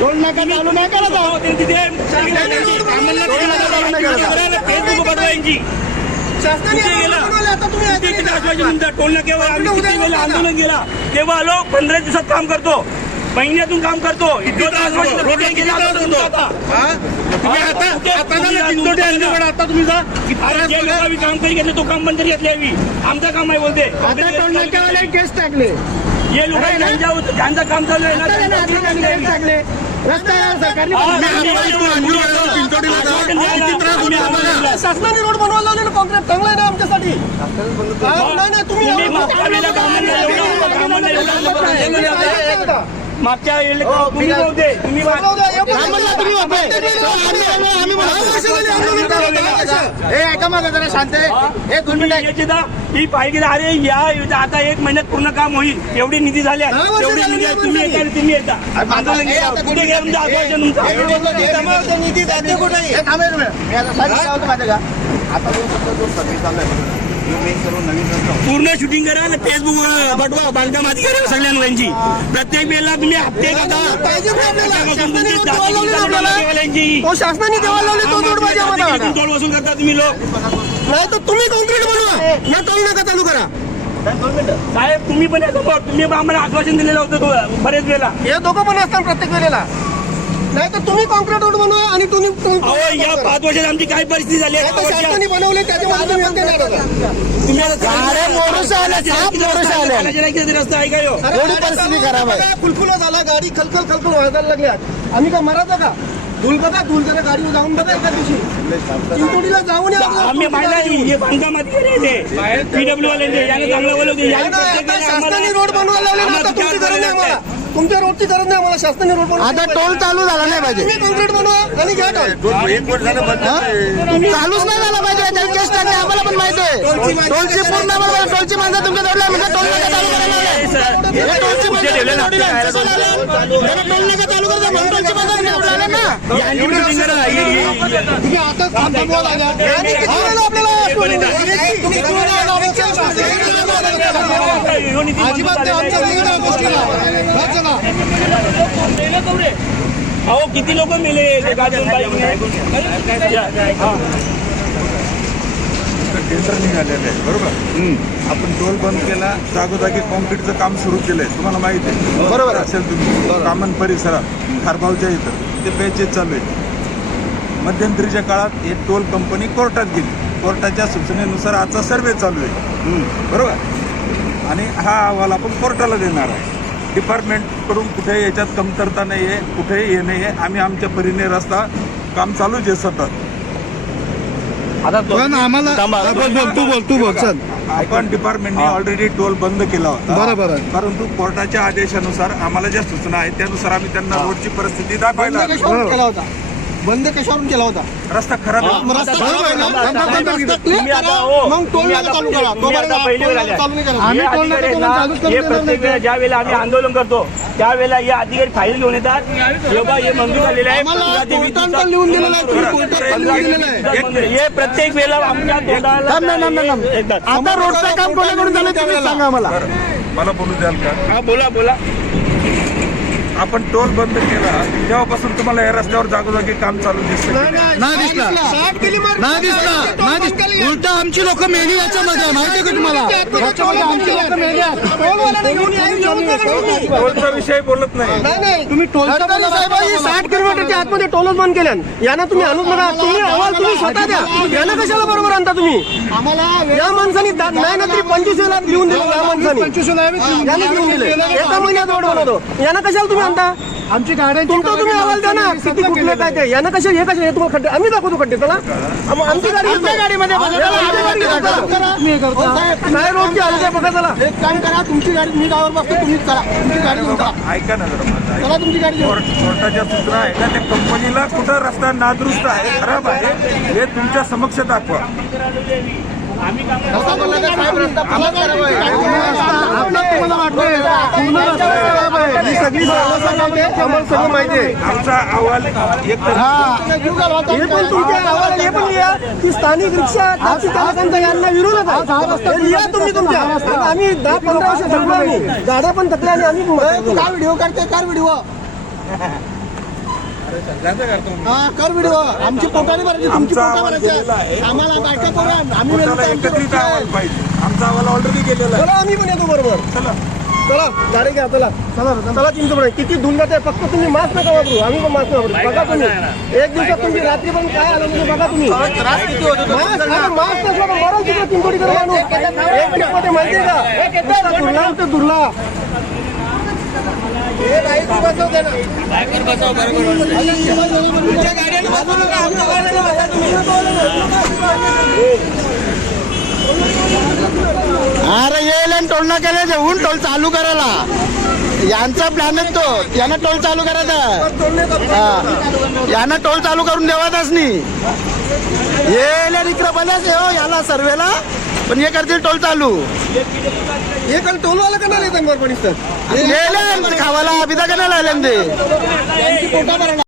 Toll नाका चालू नाही गेला. आंदोलन केला? तेव्हा आलो पंधरा दिवसात काम करतो. महिन्यातून काम करतो. इतकं आश्वासन चिंचोटी आता तुम्ही जा. आम्ही काम करी घेतले तो काम बंद तरी घेतले आम्ही. आमचं काम आहे बोलते. केस टाकले. हे लोक ज्यांचं काम चालू आहे त्यांचं हा. शासनाने रोड बनवायला लावलेलं कॉन्क्रीट चांगलं आहे ना आमच्यासाठी? नाही नाही तुम्ही तुम्ही एवढं- मागच्या वेळेला कामाला एवढं- कामाला एवढं लोकं हे केलं काय होतं. केलं का? मागच्या वेळेला तुम्ही ही पाहिजे अरे या आता एक महिन्यात पूर्ण काम होईल. एवढी निधी झाल्या एवढी निधी तुम्ही येता तुम्ही येता. कुठे तुमचं? आश्वासन तुमचं निधी जाते कुठे? आता पूर्ण शूटिंग करा आणि फेसबुक पाठवा. बांधकाम अधिकारी सगळ्या लोकांची प्रत्येक वेळेला तुम्ही हप्ते. त्यापासून शासनाने देवाला लावले तो रोड पाहिजे आम्हाला किती टोल वसूल करता तुम्ही लोक. नाही तर तुम्ही कॉन्क्रीट बनवा. ना टोल नका चालू करा. साहेब, तुम्ही पण तुम्ही आम्हाला आश्वासन दिलेलं होतं बरेच वेळेला. हे दोघं पण असतात प्रत्येक वेळेला. नाही तर तुम्ही कॉन्क्रीट रोड बनवा आणि तुम्ही अहो या पाच वर्षात आमची काय परिस्थिती झाली? आहे? शासनाने बनवले त्याच्यामध्ये तुम्ही नाही आता गाड्या आल्या, साप मोडूस आल्या. चालायचे नाही किती रस्ता आहे का ह्यो? अरे एवढी गाड्या परिस्थिती चालू खराब आहे. बघा, खुलखुला झाला गाडी खलखल खलखल व्हायला लागल्या. आम्ही का मरायचं का? धूल बघा धूल जरा गाडीवर जाऊन बघा एका दिवशी. चिंचोडीला जाऊन या आम्ही पाहिलं आहे, हे बांधकाम अधिकारी आहे ते. पीडब्ल्यू वाल्यांचे याने चांगलं बोलवते नाही, नाही, आता शासनाने रोड बनवायला लावले ना, आता तुमची गरज नाही आम्हाला. तुमच्या रोडची गरज नाही आम्हाला शासनाने रोड बनवा आता टोल चालू झाला नाही पाहिजे तुम्ही कॉन्क्रीट बनवा आणि घ्या टोल चालूच नाही झाला पाहिजे त्याची केस आम्हाला पण माहिती आहे टोलची पूर्ण आम्हाला टोलची माणसं तुमच्या जोडल्या म्हणजे टोल नाका चालू करायला. हे टोलची माणसं टोल नाका चालू करता म्हणून टोलची माणसं तुम्ही ना. हे- हे- हे- तुम्ही आता थांबवा लागला. आपल्याला तुम्ही अजिबात नाही, आमच्या झालेला वेगळ्या गोष्टीला. बस चला. आहे. अहो किती लोक मेले ते गाजून बाईकने? या, हा. टेंडर निघालेलं आहे बरोबर आपण टोल बंद केला जागोजागी कॉन्क्रीटचं काम सुरू केलंय तुम्हाला माहिती आहे बरोबर असेल तुम्ही कामन परिसरात खारगावच्या इथं ते पॅचेस चालू आहे मध्यंतरीच्या काळात हे टोल कंपनी कोर्टात गेली कोर्टाच्या सूचनेनुसार आजचा सर्वे चालू आहे बरोबर आणि हा अहवाल आपण कोर्टाला देणार आहे. डिपार्टमेंटकडून कुठे याच्यात कमतरता नाही आहे कुठेही हे नाही आहे आम्ही आमच्या परीने रस्ता काम चालूच आहे सतत. पण आम्हाला बोल बोल तू बोल तू बोल चल. आपण डिपार्टमेंटने ऑलरेडी टोल बंद केला होता. बरोबर आहे. परंतु कोर्टाच्या आदेशानुसार आम्हाला ज्या सूचना आहेत त्यानुसार आम्ही त्यांना रोडची परिस्थिती दाखवायला केला होता? बंद कशावरून केला होता रस्ता खराब आहे. मग रस्ता खराब आहे ना? आता- रस्ता आता- clear तुम्ही आता- करा, हो, मग टोल तुम्ही नाका आता- चालू करा. तुम्ही आता तोपर्यंत पहिली टोल वेळ नाका आल्या. चालू नाही करायचं. हे आम्ही टोल अधिकारी नाका आहेत करून ना, चालूच करून हे देणार प्रत्येक नाही. वेळेला ज्या वेळेला आम्ही आंदोलन करतो त्यावेळेला हे अधिकारी फाईल घेऊन येतात हे बा हे मंजूर झालेलं आहे आम्हाला पंधरा ते वीस कोर्टात दिवसात- पण लिहून दिलेलं आहे, तुम्ही कोर्टात पण लिहून दिलेलं आहे. पंधरा- हे प्रत्येक वेळेला आमच्या तोंडाला थांब, थांब. आता रोडचं काम कोणाकडून झालं तुम्ही सांगा आम्हाला बरं, मला बोलू द्याल का हा बोला बोला आपण टोल बंद केला तेव्हापासून तुम्हाला या रस्त्यावर जागोजागी काम चालू दिसतं नाही दिसला. साठ केली मार- नाही दिसला. नाही दिसला उलट आमची लोक मेली याच्यामध्ये माहितीये का तुम्हाला? याच्यामध्ये आमची लोक मेली टोलचा विषय बोलत नाही. नाही नाही. तुम्ही टोल साहेबांनी साठ किलोमीटरच्या आतमध्ये टोलच बंद केल्या यानं तुम्ही नका. तुम्ही अहवाल तुम्ही स्वतः द्या. यानं कशाला बरोबर आणता तुम्ही? आम्हाला या माणसाने दा- नाही ना तरी पंचवीस वेळा लिहून दिलं या माणसाने. याने लिहून दिले. एका महिन्यात रोड बनवतो यानं कशाला तुम्ही आणता? आमची गाड्या तुमचा तुम्ही अहवाल द्या ना. किती कुठले काय ते? यानं कशा हे कशा हे तुम्हाला खड्डे आम्ही दाखवतो खड्डे चला. आम- आमची गाडी आमच्या गाडीमध्ये काय रोडची हालत आहे बघा चला. एक काम करा. तुमची गाडी मी गावावर बसतो तुम्ही चला. तुमची गाडी घेऊन चला. ऐका ना जरा माझं ऐका. चला तुमची गाडी घेऊन. कोर्ट- कोर्टाच्या सूचना आहे ना त्या कंपनीला कुठं रस्ता नादुरुस्त आहे खराब आहे हे तुमच्या समक्ष दाखवा. रस्ता बनला का साहेब रस्ता तुम्हाला वाटतंय पूर्ण रस्ता खराब आहे. ही सगळी सांगते आम्हाला सगळं माहिती आहे. आमचा अहवाल एक तर हे. पण तुमच्या गावाला हे पण लिहा. की स्थानिक रिक्षा टॅक्सी चालकांचा यांना विरोधात आहे. हे लिहा तुम्ही तुमच्या. आम्ही दहा पंधरा वर्ष थकलो आम्ही. गाड्या पण थकल्या आणि आम्ही काय व्हिडिओ करते कर व्हिडिओ हा कर व्हिडिओ आमची पोटाने भरायची तुमची पोटा भरायची. आम्हाला बायका करू. आम्ही एकत्रित अहवाल ऑलरेडी गेलेला आहे. चला आम्ही पण येतो बरोबर. चला. चला गाडी घ्या चला. चला चला तुमचं पण किती धुंदात आहे फक्त तुम्ही मास्क नका वापरू. आम्ही पण मास्क वापरू. बघा तुम्ही. एक दिवसात तुमची रात्री पण काय आलं तुम्ही बघा तुम्ही. मास्क नसला तर मरण तिकडे चिंचोडी करा माणूस. एक का? दुर्ला ते दुर्ला. हे गाड्याने बसवू नका आमच्या गाड्याने बसा तुम्ही अरे येईल आणि टोल ना केलं जेवून टोल चालू करायला. यांचा प्लॅन तो. यांना टोल चालू करायचा. यांना टोल चालू करून देवातच नाही. बघायच हो याला सर्वेला. पण हे करतील टोल चालू. हे काल टोलवाला का नाही येतात परपणीस तर येईल खावाला बिदा का नाही लागले ते